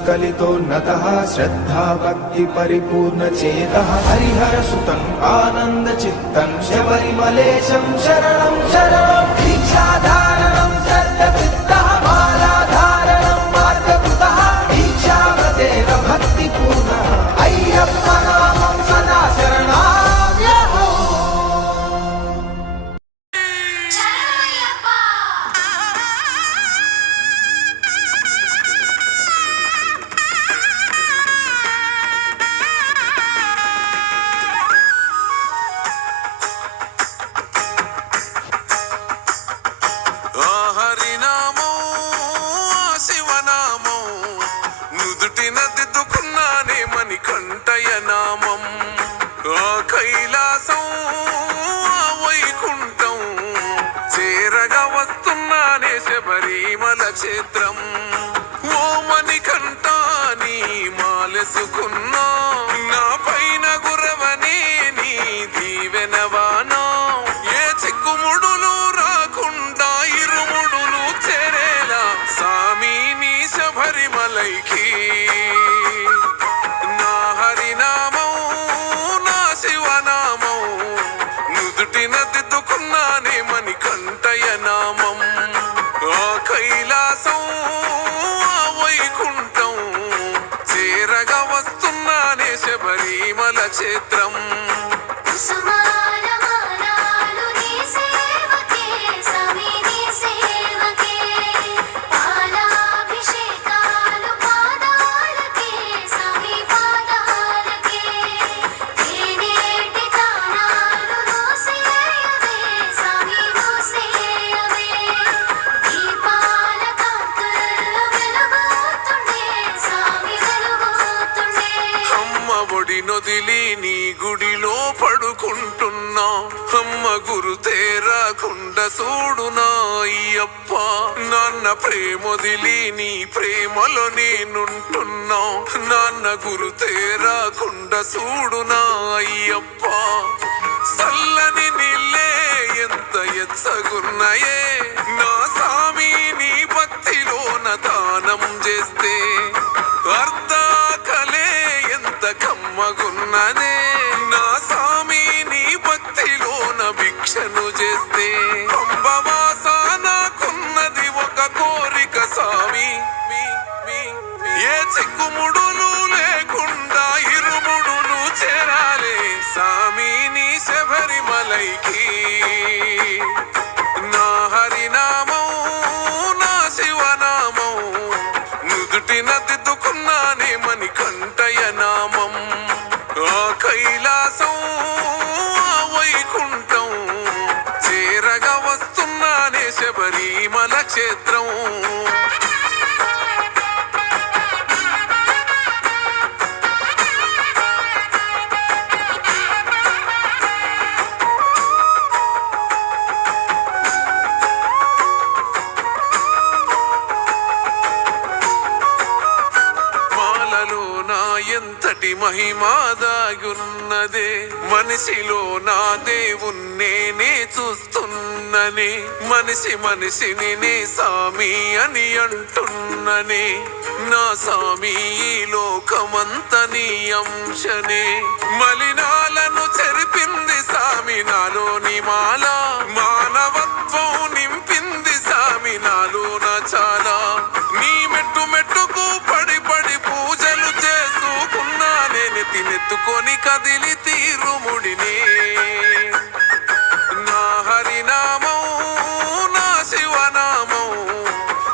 कलितोन्नतः श्रद्धा भक्ति परिपूर्ण चेतः हरिहर सुतं आनंद चित्तं शबरिमलेशं शरणं शरणं दीक्षाधारणं सर्वविद्तः मालाधारणं मार्गकृतः दीक्षाव्रतेन भक्तिपूर्णः अय्यप्प नामं सदा शरणाम्यहो। కంటయనామం కైలాసం వైకుంఠం చేరగా వస్తున్నానే శబరిమల క్షేత్రం ఓమని కంటాని మాలెసుకున్నా నా పైన గురవని నీ దీవెనవానా ఏ చిక్కుముడులు రాకుండా ఇరుముడులు చేరేలా సామి నీ శబరిమలైకి దిద్దుకున్నానే మని కంటయనామం కైలాసం వైకుంఠం చేరగా వస్తున్నానే శబరిమల క్షేత్రం నొదిలి నీ గుడిలో పడుకుంటున్నా అమ్మ గురు తేరాకుండా చూడునా అయ్యప్ప నాన్న ప్రేమొదిలి నీ ప్రేమలో నేనుంటున్నా నాన్న గురు తేరాకుండా చూడునా అయ్యప్ప సల్లని నీళ్ళే ఎంత ఎచ్చగున్నాయే నా సామి నీ భక్తిలోన దానం చేస్తే కమ్మగున్నదే నా సామి నీ భక్తిలోన భిక్షను చేస్తే అంబవాస నాకున్నది ఒక కోరిక సామి ఏ చిక్కుముడులు లేకుండా ఇరుముడులు చేరాలే సామి నీ శబరిమలైకి నా హరినామం నా శివనామం నుదుటిన దిద్దుకున్నానే మని కంటయనామం కైలాసం వైకుంఠం చేరగా వస్తున్నానే శబరిమల క్షేత్రం ఎంతటి మహిమాదాగున్నదే మనిషిలో నా దేవుణ్ణే చూస్తున్ననే మనిషిని నే సామి అని అంటున్ననే నా సామి ఈ లోకమంత నీ అంశనే మలినాలను చెరిపింది సామి నాలోని మాల మానవత్వం నింపింది సామి నాలోన చాలా నీ మెట్టు మెట్టుకు పడి పడి పూజలు చేసుకున్నానే నెత్తినెత్తుకొని కదిలి తీరుముడిని నా హరినామం నా శివనామం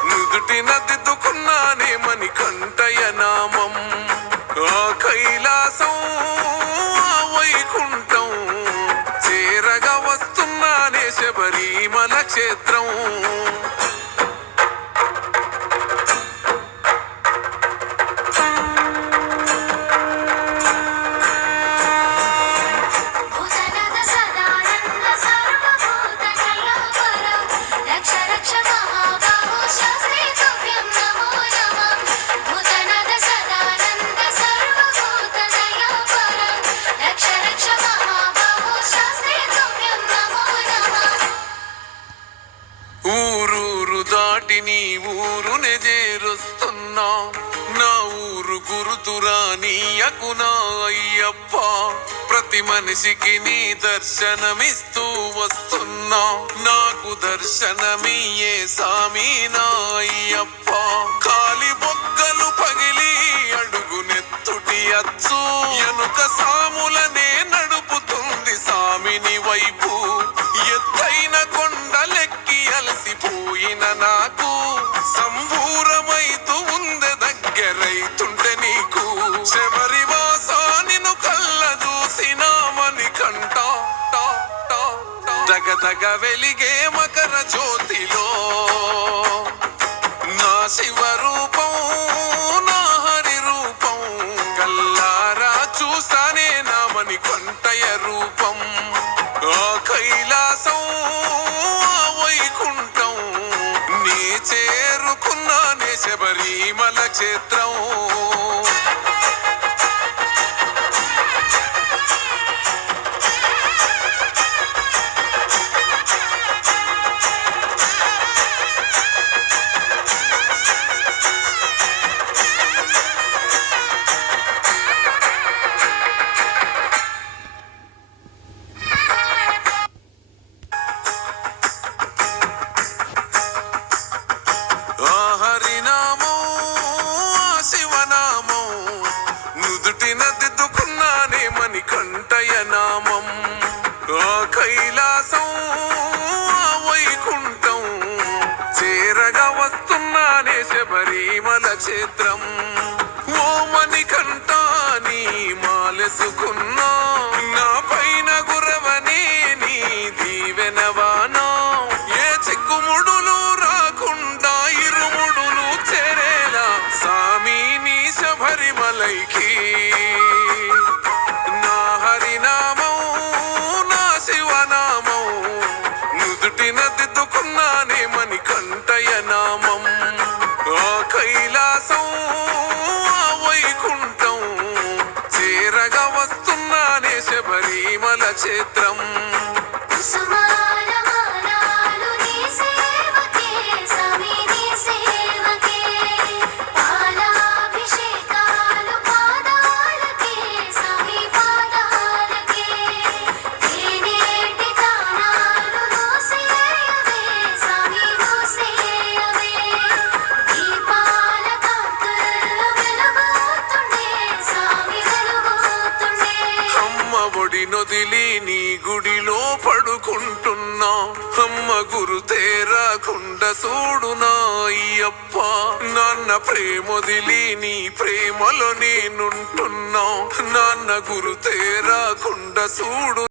నుదుటిన దిద్దుకున్నానే మని కంటయనామం కైలాసం వైకుంఠం చేరగా వస్తున్నానే శబరిమల క్షేత్రం ఊరూరు దాటి నీ ఊరునే చేరుస్తున్నా నా లోతురా నీయకునా అయ్యప్ప, ప్రతి మనిషికి నీ దర్శనమిస్తూ వస్తున్నా, నాకు దర్శనమియే సామి నా అయ్యప్ప. కాలి బొగ్గలు పగిలి అడుగు నెత్తుటి అచ్చు, ఎనుక సాములనే నడుపుతుంది సామిని వైపు. ఎత్తైన కొండలెక్కి అలసిపోయిన నాకు సంబూరమైతూ ఉందె దగ్గరైతుంటే నీకు. శబరి వాసానిను కళ్ళ చూసినామని కంట దగదగ వెలిగే మకర జ్యోతిలో నా శివ రూపం నా హరి రూపం, కల్లారా చూసానే నామని కొంటయ రూపం. ఆ కైలాసం ఆ వైకుంఠం నీ చేరుకున్నానే శబరిమల క్షేత్రం. దిద్దుకున్నానే మని కంటయ నామం. ఆ కైలాసం ఆ వైకుంఠం చేరగా వస్తున్నానే శబరిమల క్షేత్రం. ఓ మని కంట నీ మాలెసుకున్నా, నా పైన గురవని నీ దీవెనవానా. ఏ చిక్కుముడులు రాకుండా ఇరుముడులు చేరేలా సామి నీ శబరిమలైకి. నా హరినామం నా శివనామం నుదుటిన దిద్దుకున్నానే మని కంటయ నామం. ఆ కైలాసం ఆ వైకుంఠం చేరగా వస్తున్నానే శబరిమల క్షేత్రం. నొదిలి నీ గుడిలో పడుకుంటున్నా, అమ్మ గురు తేరాకుండా చూడునా అయ్యప్ప. నాన్న ప్రేమొదిలి నీ ప్రేమలో నేనుంటున్నా, నాన్న గురు తేరాకుండా చూడు.